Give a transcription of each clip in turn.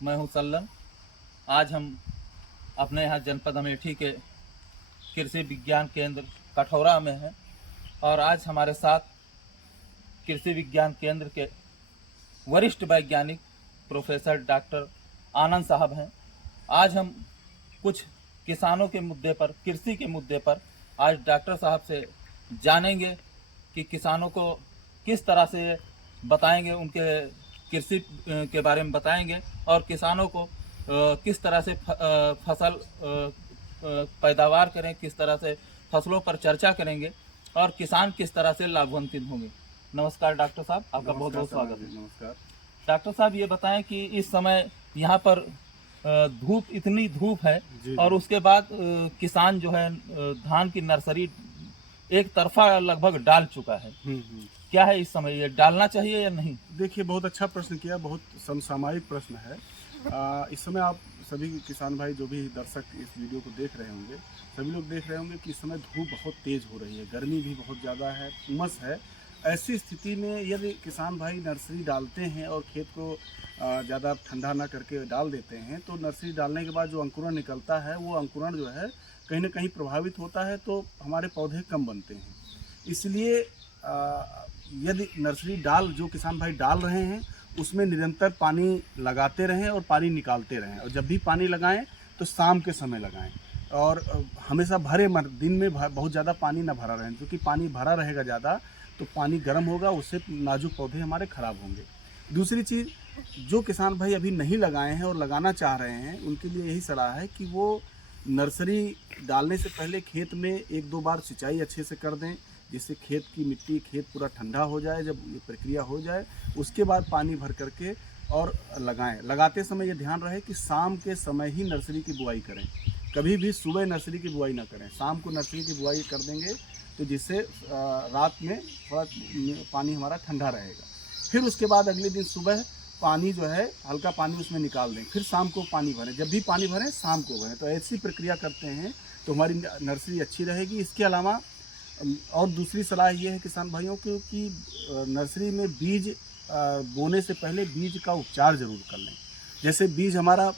मैं हूं सल्लन। आज हम अपने यहाँ जनपद अमेठी के कृषि विज्ञान केंद्र कठौरा में हैं और आज हमारे साथ कृषि विज्ञान केंद्र के वरिष्ठ वैज्ञानिक प्रोफेसर डॉक्टर आनंद साहब हैं। आज हम कुछ किसानों के मुद्दे पर, कृषि के मुद्दे पर आज डॉक्टर साहब से जानेंगे कि किसानों को किस तरह से बताएंगे, उनके कृषि के बारे में बताएंगे और किसानों को किस तरह से फसल पैदावार करें, किस तरह से फसलों पर चर्चा करेंगे और किसान किस तरह से लाभान्वित होंगे। नमस्कार डॉक्टर साहब, आपका बहुत बहुत स्वागत है। नमस्कार डॉक्टर साहब, ये बताएं कि इस समय यहाँ पर धूप, इतनी धूप है और उसके बाद किसान जो है धान की नर्सरी एक तरफा लगभग डाल चुका है। क्या है इस समय, ये डालना चाहिए या नहीं? देखिए, बहुत अच्छा प्रश्न किया, बहुत समसामयिक प्रश्न है। इस समय आप सभी किसान भाई जो भी दर्शक इस वीडियो को देख रहे होंगे, सभी लोग देख रहे होंगे कि इस समय धूप बहुत तेज़ हो रही है, गर्मी भी बहुत ज़्यादा है, उमस है। ऐसी स्थिति में यदि किसान भाई नर्सरी डालते हैं और खेत को ज़्यादा ठंडा ना करके डाल देते हैं, तो नर्सरी डालने के बाद जो अंकुरण निकलता है, वो अंकुरण जो है कहीं ना कहीं प्रभावित होता है, तो हमारे पौधे कम बनते हैं। इसलिए यदि नर्सरी जो किसान भाई डाल रहे हैं उसमें निरंतर पानी लगाते रहें और पानी निकालते रहें, और जब भी पानी लगाएं तो शाम के समय लगाएं और हमेशा दिन में बहुत ज़्यादा पानी ना भरा रहे, क्योंकि पानी भरा रहेगा ज़्यादा तो पानी गर्म होगा, उससे नाजुक पौधे हमारे ख़राब होंगे। दूसरी चीज़, जो किसान भाई अभी नहीं लगाए हैं और लगाना चाह रहे हैं, उनके लिए यही सलाह है कि वो नर्सरी डालने से पहले खेत में 1-2 बार सिंचाई अच्छे से कर दें, जिससे खेत की मिट्टी, खेत पूरा ठंडा हो जाए। जब ये प्रक्रिया हो जाए उसके बाद पानी भर करके और लगाएं। लगाते समय ये ध्यान रहे कि शाम के समय ही नर्सरी की बुआई करें, कभी भी सुबह नर्सरी की बुआई ना करें। शाम को नर्सरी की बुआई कर देंगे तो जिससे रात में थोड़ा पानी हमारा ठंडा रहेगा। फिर उसके बाद अगले दिन सुबह पानी जो है हल्का पानी उसमें निकाल दें, फिर शाम को पानी भरें। जब भी पानी भरें शाम को भरें। तो ऐसी प्रक्रिया करते हैं तो हमारी नर्सरी अच्छी रहेगी। इसके अलावा और दूसरी सलाह ये है किसान भाइयों को कि नर्सरी में बीज बोने से पहले बीज का उपचार ज़रूर कर लें। जैसे बीज हमारा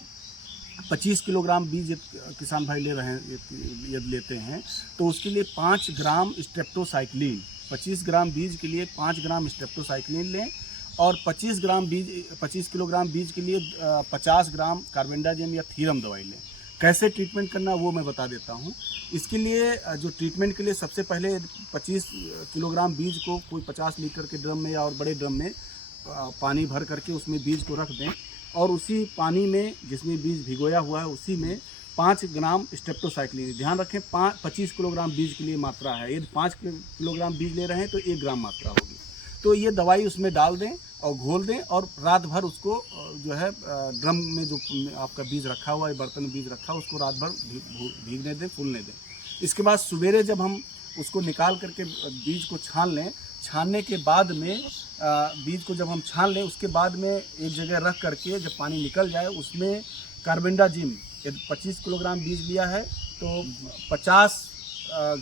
25 किलोग्राम बीज किसान भाई ले रहे हैं, यदि लेते हैं तो उसके लिए 5 ग्राम स्ट्रेप्टोसाइक्लिन, 25 ग्राम बीज के लिए 5 ग्राम स्ट्रेप्टोसाइक्लिन लें, और 25 किलोग्राम बीज के लिए 50 ग्राम कार्बेंडाजिम या थीरम दवाई लें। कैसे ट्रीटमेंट करना वो मैं बता देता हूँ। इसके लिए जो ट्रीटमेंट के लिए सबसे पहले 25 किलोग्राम बीज को कोई 50 लीटर के ड्रम में या और बड़े ड्रम में पानी भर करके उसमें बीज को रख दें, और उसी पानी में जिसमें बीज भिगोया हुआ है उसी में 5 ग्राम स्ट्रेप्टोसाइक्लिन, ध्यान रखें 25 किलोग्राम बीज के लिए मात्रा है, यदि 5 किलोग्राम बीज ले रहे हैं तो 1 ग्राम मात्रा होगी। तो ये दवाई उसमें डाल दें और घोल दें, और रात भर उसको जो है ड्रम में जो आपका बीज रखा हुआ है, बर्तन में बीज रखा हुआ, उसको रात भर भीगने दें, फूलने दें। इसके बाद सवेरे जब हम उसको निकाल करके बीज को छान लें, छानने के बाद में बीज को जब हम छान लें उसके बाद में एक जगह रख करके जब पानी निकल जाए उसमें कार्बेंडाजिम, यदि 25 किलोग्राम बीज लिया है तो 50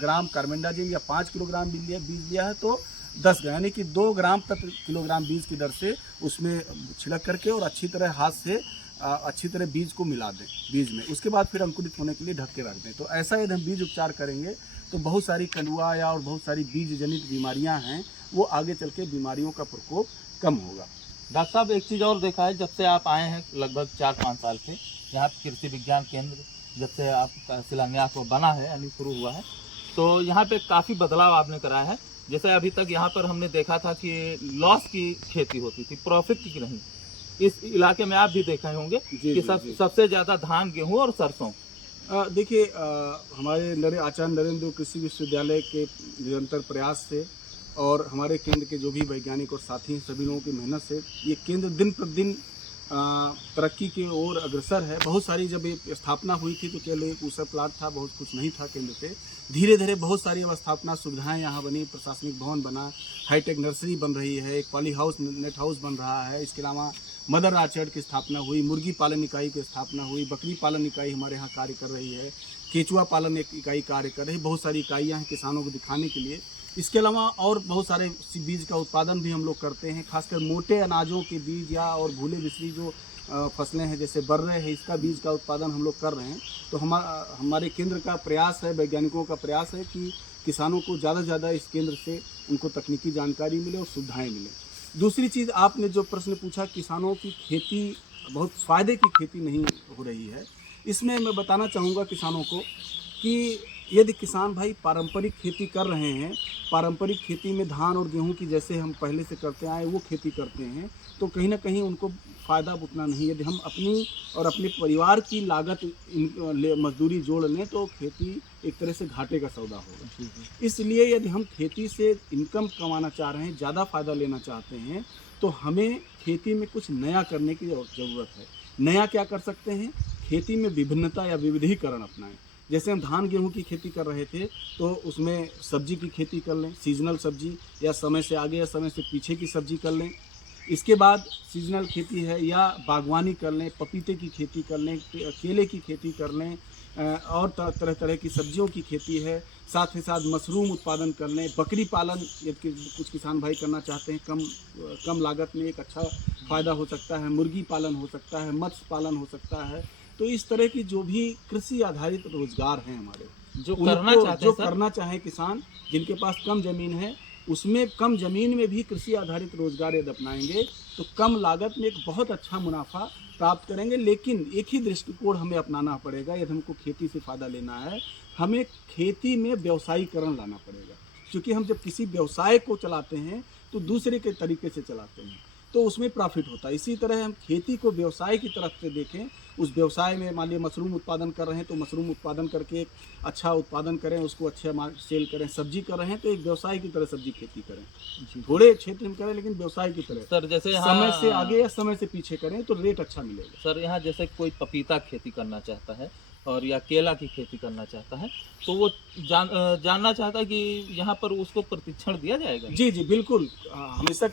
ग्राम कार्बेंडाजिम, या 5 किलोग्राम बीज लिया है तो 10 ग्राम, यानी कि 2 ग्राम प्रति किलोग्राम बीज की दर से उसमें छिड़क करके और अच्छी तरह हाथ से अच्छी तरह बीज को मिला दें बीज में। उसके बाद फिर अंकुरित होने के लिए ढक के रख दें। तो ऐसा यदि हम बीज उपचार करेंगे तो बहुत सारी कंडुआ या और बहुत सारी बीज जनित बीमारियां हैं, वो आगे चल के बीमारियों का प्रकोप कम होगा। डॉक्टर साहब, एक चीज़ और देखा है, जब से आप आए हैं लगभग 4-5 साल से यहाँ कृषि विज्ञान केंद्र, जब से आपका शिलान्यास को बना है यानी शुरू हुआ है, तो यहाँ पे काफ़ी बदलाव आपने कराया है। जैसे अभी तक यहाँ पर हमने देखा था कि लॉस की खेती होती थी, प्रॉफिट की नहीं। इस इलाके में आप भी देखे होंगे कि सबसे ज़्यादा धान, गेहूँ और सरसों। देखिए, हमारे आचार्य नरेंद्र कृषि विश्वविद्यालय के निरंतर प्रयास से और हमारे केंद्र के जो भी वैज्ञानिक और साथी सभी लोगों की मेहनत से ये केंद्र दिन प्रतिदिन तरक्की की ओर अग्रसर है। बहुत सारी जब ये स्थापना हुई थी तो केवल एक ऊसर प्लाट था, बहुत कुछ नहीं था केंद्र पे। धीरे धीरे बहुत सारी अवस्थापना सुविधाएं यहाँ बनी, प्रशासनिक भवन बना, हाईटेक नर्सरी बन रही है, एक पॉली हाउस, नेट हाउस बन रहा है। इसके अलावा मदर आर्चर्ड की स्थापना हुई, मुर्गी पालन इकाई की स्थापना हुई, बकरी पालन इकाई हमारे यहाँ कार्य कर रही है, केचुआ पालन एक इकाई कार्य कर रही है। बहुत सारी इकाइयाँ हैं किसानों को दिखाने के लिए इसके अलावा और बहुत सारे बीज का उत्पादन भी हम लोग करते हैं, खासकर मोटे अनाजों के बीज या और भूले बिसरी जो फसलें हैं जैसे बर्रे है, इसका बीज का उत्पादन हम लोग कर रहे हैं। तो हमारे केंद्र का प्रयास है, वैज्ञानिकों का प्रयास है कि किसानों को ज़्यादा से ज़्यादा इस केंद्र से उनको तकनीकी जानकारी मिले और सुविधाएं मिले। दूसरी चीज़, आपने जो प्रश्न पूछा, किसानों की खेती बहुत फ़ायदे की खेती नहीं हो रही है, इसमें मैं बताना चाहूँगा किसानों को कि यदि किसान भाई पारंपरिक खेती कर रहे हैं, पारंपरिक खेती में धान और गेहूं की जैसे हम पहले से करते आए वो खेती करते हैं, तो कहीं ना कहीं उनको फ़ायदा उतना नहीं। यदि हम अपनी और अपने परिवार की लागत मजदूरी जोड़ लें तो खेती एक तरह से घाटे का सौदा होगा। इसलिए यदि हम खेती से इनकम कमाना चाह रहे हैं, ज़्यादा फ़ायदा लेना चाहते हैं, तो हमें खेती में कुछ नया करने की ज़रूरत है। नया क्या कर सकते हैं? खेती में विभिन्नता या विविधीकरण अपनाएं। जैसे हम धान गेहूं की खेती कर रहे थे तो उसमें सब्जी की खेती कर लें, सीजनल सब्जी, या समय से आगे या समय से पीछे की सब्जी कर लें। इसके बाद सीजनल खेती है या बागवानी कर लें, पपीते की खेती कर लें, केले की खेती कर लें, और तरह तरह की सब्जियों की खेती है। साथ ही साथ मशरूम उत्पादन कर लें, बकरी पालन यदि कुछ किसान भाई करना चाहते हैं, कम लागत में एक अच्छा फ़ायदा हो सकता है, मुर्गी पालन हो सकता है, मत्स्य पालन हो सकता है। तो इस तरह की जो भी कृषि आधारित रोजगार हैं हमारे, जो करना चाहे किसान, जिनके पास कम ज़मीन है, उसमें कम ज़मीन में भी कृषि आधारित रोजगार यदि अपनाएंगे तो कम लागत में एक बहुत अच्छा मुनाफा प्राप्त करेंगे। लेकिन एक ही दृष्टिकोण हमें अपनाना पड़ेगा यदि हमको खेती से फ़ायदा लेना है, हमें खेती में व्यवसायीकरण लाना पड़ेगा। क्योंकि हम जब किसी व्यवसाय को चलाते हैं तो दूसरे के तरीके से चलाते हैं, तो उसमें प्रॉफिट होता है। इसी तरह हम खेती को व्यवसाय की तरफ से देखें, उस व्यवसाय में मान लिया मशरूम उत्पादन कर रहे हैं तो मशरूम उत्पादन करके एक अच्छा उत्पादन करें, उसको अच्छे सेल करें। सब्जी कर रहे हैं तो एक व्यवसाय की तरह सब्जी खेती करें, थोड़े क्षेत्र में करें लेकिन व्यवसाय की तरह। सर जैसे समय से आगे या समय से पीछे करें तो रेट अच्छा मिलेगा। सर यहाँ जैसे कोई पपीता खेती करना चाहता है और या केला की खेती करना चाहता है, तो वो जानना चाहता है कि यहाँ पर उसको प्रशिक्षण दिया जाएगा। जी बिल्कुल, हमेशा